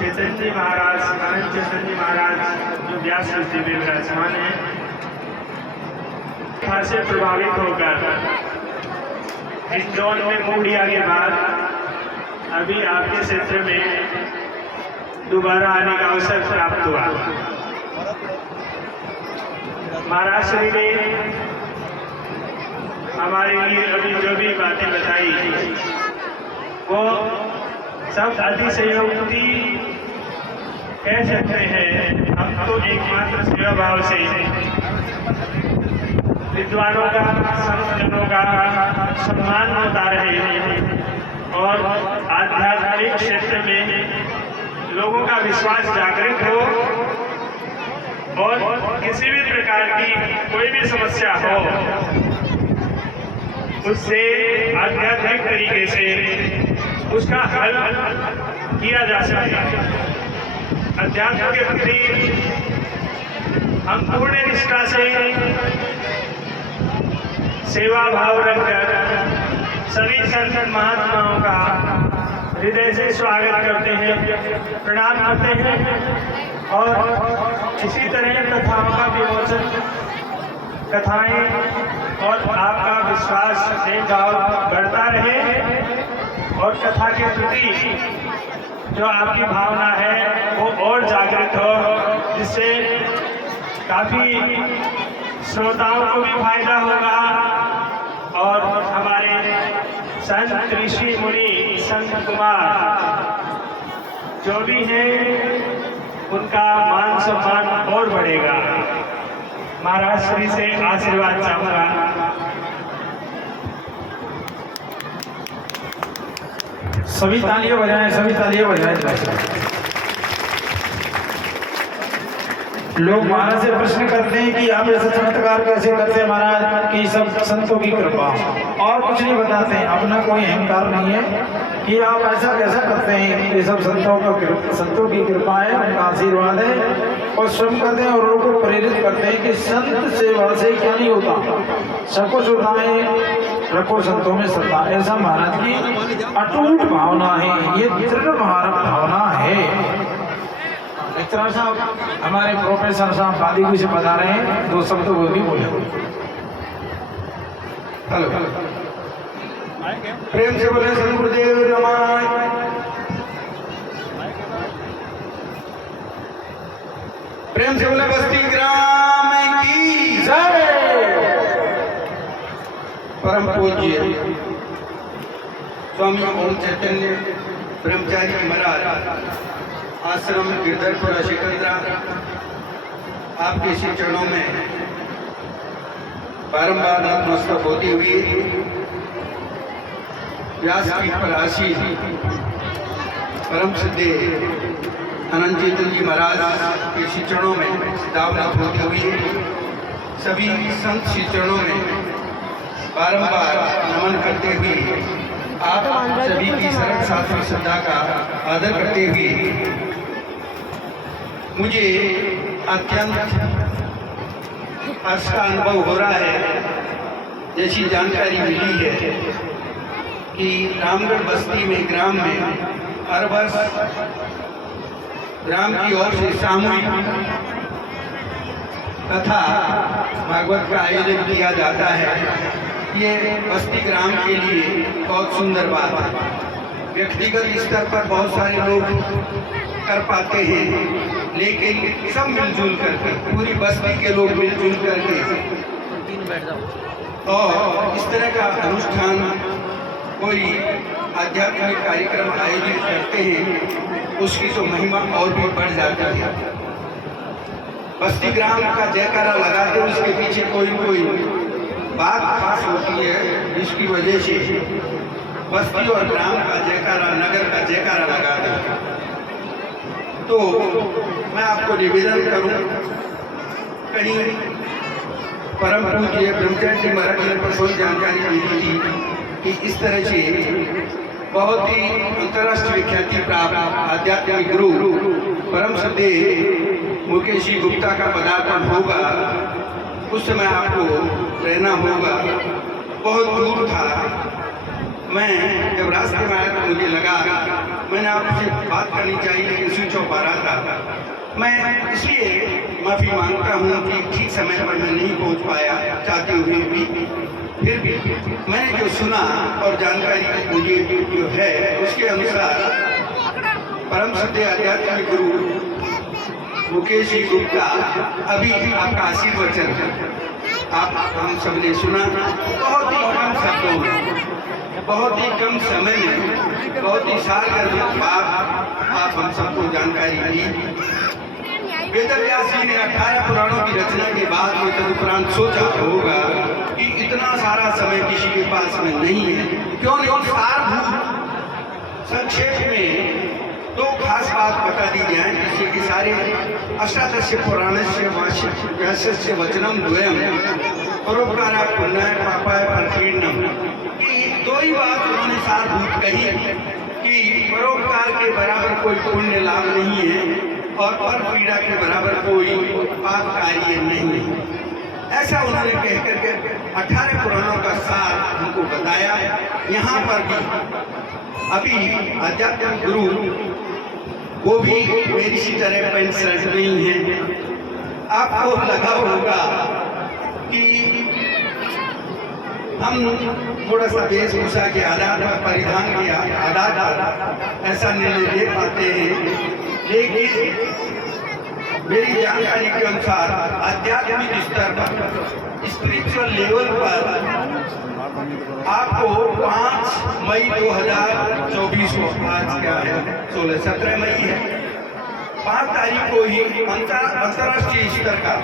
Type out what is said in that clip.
चैतन्य जी महाराज, आनंद चैतन्य जी महाराज जो व्यास ऋषि में विराजमान है, से प्रभावित होकर इंदौर में मोड़ दिया के बाद अभी आपके क्षेत्र में दोबारा आने का अवसर प्राप्त हुआ। महाराज श्री ने हमारे लिए अभी जो भी बातें बताई वो सब अतिशयोक्ति कह सकते हैं। हम तो एकमात्र सेवा भाव से विद्वानों का, संतजनों का सम्मान होता रहे और आध्यात्मिक क्षेत्र में लोगों का विश्वास जागृत हो और किसी भी प्रकार की कोई भी समस्या हो उससे आध्यात्मिक तरीके से उसका हल किया जा सके। अध्यात्म के प्रति हम पूर्ण निष्ठा से सेवा भाव रखकर सभी संत महात्माओं का हृदय से स्वागत करते हैं, प्रणाम करते हैं और इसी तरह कथाओं का विमोचन, कथाएं और आपका विश्वास से भाव बढ़ता रहे और कथा के प्रति जो आपकी भावना है वो और जागृत हो, जिससे काफी श्रोताओं को भी फायदा होगा और हमारे संत ऋषि मुनि संत कुमार जो भी हैं उनका मान सम्मान और बढ़ेगा। महाराज श्री से आशीर्वाद चाहूंगा। सभी तालियां बजाएं, सभी तालियां बजाएं। लोग महाराज से प्रश्न करते हैं कि आप ऐसा चमत्कार कैसे करते हैं महाराज, कि सब संतों की कृपा, और कुछ नहीं बताते हैं। अपना कोई अहंकार नहीं है कि आप ऐसा कैसा करते हैं। ये सब संतों की कृपा है, उनका आशीर्वाद है और स्वयं करते हैं और लोगों को प्रेरित करते हैं कि संत सेवा से क्या नहीं होता, सब कुछ होता है, रखो संतों में श्रद्धा। ऐसा महाराज की अटूट भावना है, ये दृढ़ भावना है। एक तरह से हमारे प्रोफेसर साहब बादी से बता रहे हैं, दो शब्द वो भी बोले। हेलो, प्रेम से बोले सदगुरुदेव नमः। प्रेम से बोले बस्ती ग्राम की जय। परम पूज्य स्वामी ओम चैतन्य ब्रह्मचारी महाराज आश्रम गिरधरपुरा सिकंदरा आपके श्री चरणों में बारंबार नतमस्तक होती हुई व्यासपीठ पर आसीन परम सिद्धे आनंद चैतन्य जी महाराज के श्री चरणों में दावनत होते हुए सभी संत श्री चरणों में बारंबार नमन करते हुए आप सभी की सरल सात्विक श्रद्धा का आदर करते हुए मुझे अत्यंत हर्ष का अनुभव हो रहा है। जैसी जानकारी मिली है कि रामगढ़ बस्ती में ग्राम में हर वर्ष ग्राम की ओर से सामूहिक कथा भागवत का आयोजन किया जाता है। ये बस्ती ग्राम के लिए बहुत सुंदर बात है। व्यक्तिगत स्तर पर बहुत सारे लोग कर पाते हैं, लेकिन सब मिलजुल करके, पूरी बस्ती के लोग मिलजुल करके और इस तरह का अनुष्ठान कोई आध्यात्मिक कार्यक्रम आयोजित करते हैं, उसकी तो महिमा और भी बढ़ जाती है। बस्ती ग्राम का जयकारा लगाते उसके पीछे कोई बात खास होती है, जिसकी वजह से बस्ती और ग्राम का जयकारा, नगर का जयकारा लगा दें। तो मैं आपको निवेदन करूं, कहीं परम पूज्य ब्रह्मचारी महाराज ने प्रसन्न जानकारी मिली थी कि इस तरह से बहुत ही अंतर्राष्ट्रीय ख्याति प्राप्त आध्यात्मिक गुरु परम सिद्धे मुकेश जी गुप्ता का पदार्पण होगा। उस समय आपको रहना होगा। बहुत दूर था, मैं जब रास्ते में आया तो मुझे लगा मैंने आपसे बात करनी चाहिए, लेकिन स्विच पा रहा था। मैं इसलिए माफ़ी मांगता हूँ कि ठीक समय पर मैं नहीं पहुँच पाया, चाहते हुए भी। फिर भी मैंने जो सुना और जानकारी मुझे जो है उसके अनुसार परम सत्य आध्यात्मिक गुरु मुकेश जी गुप्ता अभी आपका आशीर्वचन आप हम सब ने सुना। बहुत ही कम शब्दों में, बहुत ही कम समय में, बहुत ही साल के बाद आप हम सबको जानकारी दी। वेदव्यास जी ने 18 पुराणों की रचना के बाद में तदुपरांत सोचा होगा कि इतना सारा समय किसी के पास में नहीं है, क्यों नहीं सारभूत संक्षेप में दो खास बात बता दी जाए, जिससे कि सारे अष्टादश पुराणस्य व्यासस्य वचनम द्वयम परोपकारा पुण्याय पापाय परकीर्णम, कि दो ही बात उन्होंने सारभूत कही कि परोपकार के बराबर कोई पुण्य लाभ नहीं है और पर पीड़ा के बराबर कोई पाप कार्य नहीं है। ऐसा उन्होंने कह करके 18 पुराणों का सार हमको बताया। यहाँ पर भी अभी आध्यात्मिक गुरु वो भी मेरी सी तरह पेंट शर्ट नहीं है। आपको लगा होगा कि हम थोड़ा सा वेशभूषा के आधार पर, परिधान के आधार पर ऐसा निर्णय दे पाते हैं, लेकिन मेरी जानकारी के अनुसार आध्यात्मिक स्तर पर, स्पिरिचुअल लेवल पर आपको 5 मई 2024 को, आज क्या है 17 मई है, 5 तारीख को ही अंतर्राष्ट्रीय स्तर का